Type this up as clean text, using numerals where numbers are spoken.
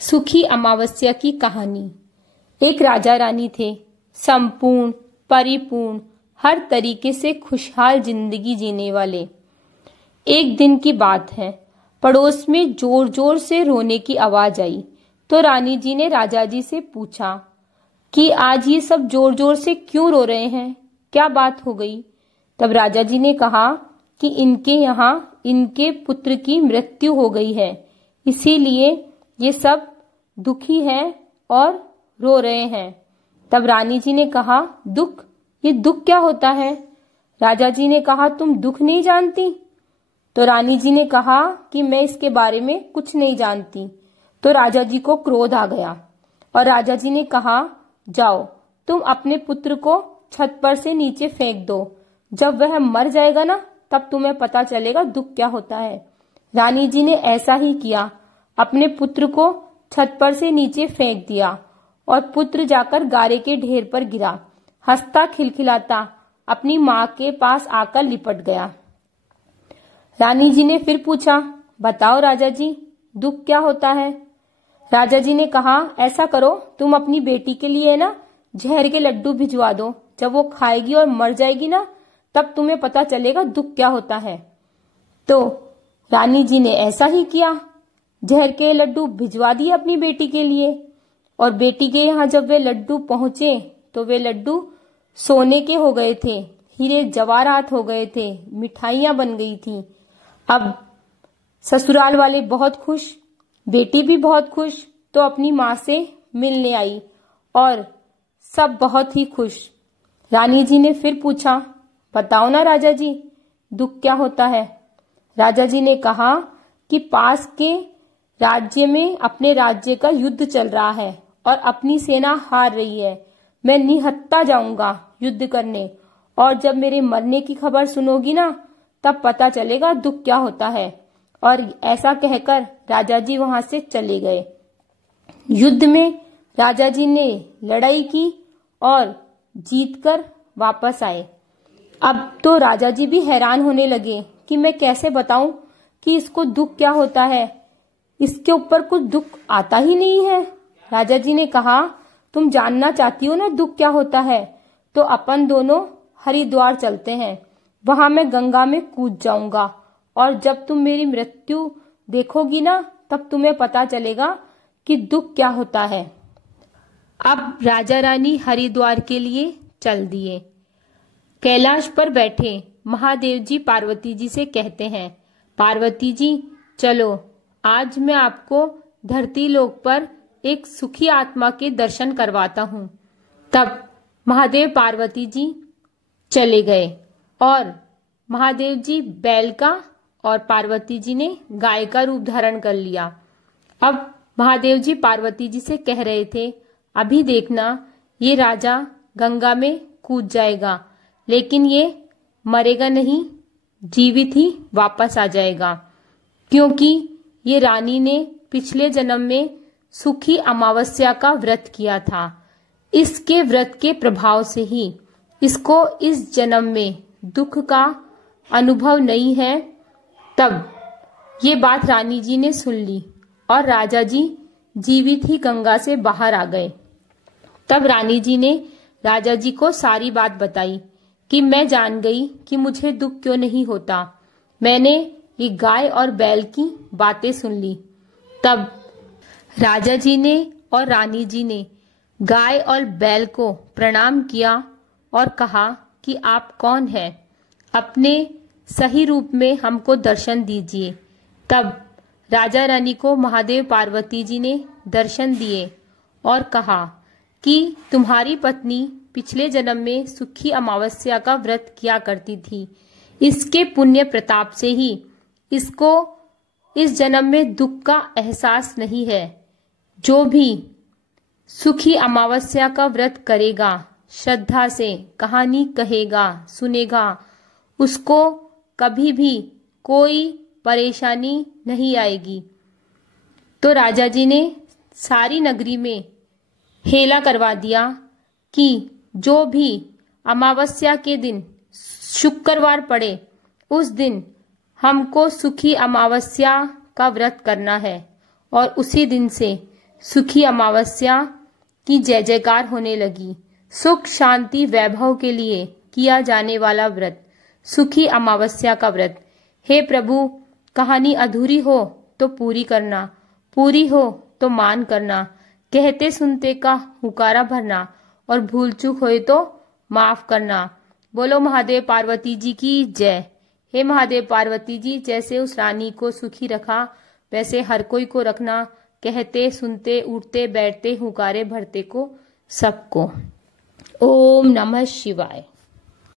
सुखी अमावस्या की कहानी। एक राजा रानी थे, संपूर्ण, परिपूर्ण, हर तरीके से खुशहाल जिंदगी जीने वाले। एक दिन की बात है, पड़ोस में जोर जोर से रोने की आवाज आई तो रानी जी ने राजा जी से पूछा कि आज ये सब जोर जोर से क्यों रो रहे हैं, क्या बात हो गई। तब राजा जी ने कहा कि इनके यहाँ इनके पुत्र की मृत्यु हो गई है, इसीलिए ये सब दुखी हैं और रो रहे हैं। तब रानी जी ने कहा, दुख? ये दुख क्या होता है? राजा जी ने कहा, तुम दुख नहीं जानती? तो रानी जी ने कहा कि मैं इसके बारे में कुछ नहीं जानती। तो राजा जी को क्रोध आ गया और राजा जी ने कहा, जाओ तुम अपने पुत्र को छत पर से नीचे फेंक दो, जब वह मर जाएगा ना तब तुम्हें पता चलेगा दुख क्या होता है। रानी जी ने ऐसा ही किया, अपने पुत्र को छत पर से नीचे फेंक दिया और पुत्र जाकर गारे के ढेर पर गिरा, हंसता खिलखिलाता अपनी माँ के पास आकर लिपट गया। रानी जी ने फिर पूछा, बताओ राजा जी, दुख क्या होता है? राजा जी ने कहा, ऐसा करो, तुम अपनी बेटी के लिए ना जहर के लड्डू भिजवा दो, जब वो खाएगी और मर जाएगी ना तब तुम्हें पता चलेगा दुख क्या होता है। तो रानी जी ने ऐसा ही किया, जहर के लड्डू भिजवा दिए अपनी बेटी के लिए। और बेटी के यहाँ जब वे लड्डू पहुंचे तो वे लड्डू सोने के हो गए थे, हीरे जवाहरात हो गए थे, मिठाइयां बन गई थी। अब ससुराल वाले बहुत खुश, बेटी भी बहुत खुश, तो अपनी माँ से मिलने आई और सब बहुत ही खुश। रानी जी ने फिर पूछा, बताओ ना राजा जी, दुख क्या होता है? राजा जी ने कहा कि पास के राज्य में अपने राज्य का युद्ध चल रहा है और अपनी सेना हार रही है। मैं निहत्था जाऊंगा युद्ध करने, और जब मेरे मरने की खबर सुनोगी ना तब पता चलेगा दुख क्या होता है। और ऐसा कहकर राजा जी वहां से चले गए। युद्ध में राजा जी ने लड़ाई की और जीतकर वापस आए। अब तो राजा जी भी हैरान होने लगे कि मैं कैसे बताऊं कि इसको दुख क्या होता है, इसके ऊपर कुछ दुख आता ही नहीं है। राजा जी ने कहा, तुम जानना चाहती हो ना दुख क्या होता है, तो अपन दोनों हरिद्वार चलते हैं, वहां मैं गंगा में कूद जाऊंगा और जब तुम मेरी मृत्यु देखोगी ना तब तुम्हें पता चलेगा कि दुख क्या होता है। अब राजा रानी हरिद्वार के लिए चल दिए। कैलाश पर बैठे महादेव जी पार्वती जी से कहते हैं, पार्वती जी चलो, आज मैं आपको धरती लोक पर एक सुखी आत्मा के दर्शन करवाता हूँ। तब महादेव पार्वती जी चले गए और महादेव जी बैल का और पार्वती जी ने गाय का रूप धारण कर लिया। अब महादेव जी पार्वती जी से कह रहे थे, अभी देखना ये राजा गंगा में कूद जाएगा, लेकिन ये मरेगा नहीं, जीवित ही वापस आ जाएगा, क्योंकि ये रानी ने पिछले जन्म में सुखी अमावस्या का व्रत किया था। इसके व्रत के प्रभाव से ही इसको इस जन्म में दुख का अनुभव नहीं है। तब ये बात रानी जी ने सुन ली और राजा जी जीवित ही गंगा से बाहर आ गए। तब रानी जी ने राजा जी को सारी बात बताई कि मैं जान गई कि मुझे दुख क्यों नहीं होता, मैंने ये गाय और बैल की बातें सुन ली। तब राजा जी ने और रानी जी ने गाय और बैल को प्रणाम किया और कहा कि आप कौन हैं, अपने सही रूप में हमको दर्शन दीजिए। तब राजा रानी को महादेव पार्वती जी ने दर्शन दिए और कहा कि तुम्हारी पत्नी पिछले जन्म में सुखी अमावस्या का व्रत किया करती थी, इसके पुण्य प्रताप से ही इसको इस जन्म में दुख का एहसास नहीं है। जो भी सुखी अमावस्या का व्रत करेगा, श्रद्धा से कहानी कहेगा, सुनेगा, उसको कभी भी कोई परेशानी नहीं आएगी। तो राजा जी ने सारी नगरी में हेला करवा दिया कि जो भी अमावस्या के दिन शुक्रवार पड़े उस दिन हमको सुखी अमावस्या का व्रत करना है और उसी दिन से सुखी अमावस्या की जय जयकार होने लगी। सुख शांति वैभव के लिए किया जाने वाला व्रत, सुखी अमावस्या का व्रत। हे प्रभु, कहानी अधूरी हो तो पूरी करना, पूरी हो तो मान करना, कहते सुनते का हुकारा भरना और भूल चूक होए तो माफ करना। बोलो महादेव पार्वती जी की जय। हे महादेव पार्वती जी, जैसे उस रानी को सुखी रखा वैसे हर कोई को रखना, कहते सुनते उठते बैठते हुकारे भरते को सबको। ओम नमः शिवाय।